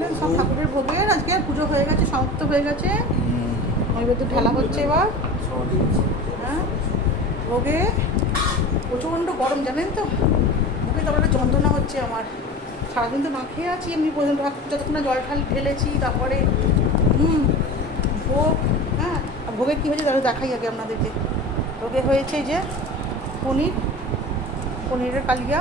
দেখলেন সব ঠাকুরের ভোগের আজকে পুজো হয়ে গেছে, সমাপ্ত হয়ে গেছে। নৈবেদ্য ঢালা হচ্ছে এবার। হ্যাঁ, ভোগে প্রচণ্ড গরম জানেন তো, মুখে তারপরে যন্ত্রণা হচ্ছে আমার। সারাদিন তো না খেয়ে আছি এমনি পর্যন্ত, যতক্ষণ না জল ঢেলেছি। তারপরে ভোগ, হ্যাঁ ভোগে কী হয়েছে তাহলে দেখাই আগে আপনাদেরকে। ভোগে হয়েছে যে পনিরের কালিয়া,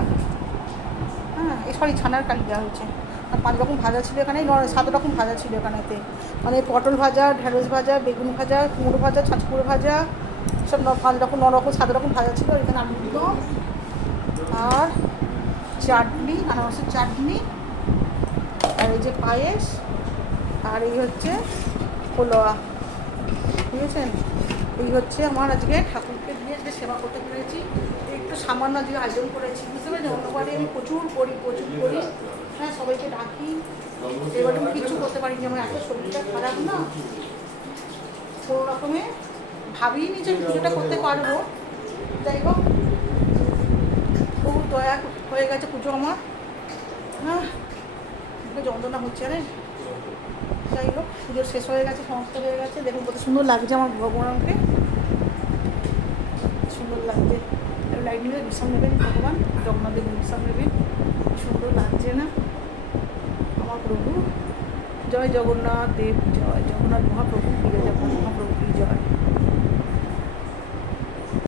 হ্যাঁ সরি ছানার কালিয়া হয়েছে। আর 5 রকম ভাজা ছিল এখানে, 7 রকম ভাজা ছিল এখানেতে। মানে পটল ভাজা, ঢেঁড়স ভাজা, বেগুন ভাজা, কুমড়ো ভাজা, ছাঁচকুড়ো ভাজা, সব 5 রকম 9 রকম 7 রকম ভাজা ছিল। এখানে আলুর দম আর চাটনি, আনারসের চাটনি, আর এই যে পায়েস, আর এই হচ্ছে পোলোয়া, বুঝেছেন? এই হচ্ছে আমার আজকে ঠাকুরকে দিয়ে যে সেবা করতে পেরেছি। একটু সামান্য আজকে আয়োজন করেছি, বুঝতে পারছেন? অন্যবারে আমি প্রচুর করি, হ্যাঁ সবাইকে ডাকি। এবার আমি কিছু করতে পারিনি, আমার এত শরীরটা খারাপ না, কোনো রকমে ভাবিনি যে আমি পুজোটা করতে পারবো। যাই হোক, খুব দয়া হয়ে গেছে পুজো আমার। হ্যাঁ, একটু যন্ত্রণা হচ্ছে রে। যাই হোক, পুজো শেষ হয়ে গেছে, সমাপ্ত হয়ে গেছে। দেখুন কত সুন্দর লাগছে আমার ভগবানকে, সুন্দর লাগছে। লাইট নিয়ে বিশ্রাম নেবেন ভগবান, জগন্নাথের বিশ্রাম নেবেন। সুন্দর লাগছে না আমার প্রভু? জয় জগন্নাথ দেব, জয় জগন্নাথ মহাপ্রভু, জয় জগন্নাথ মহাপ্রভু, জয়।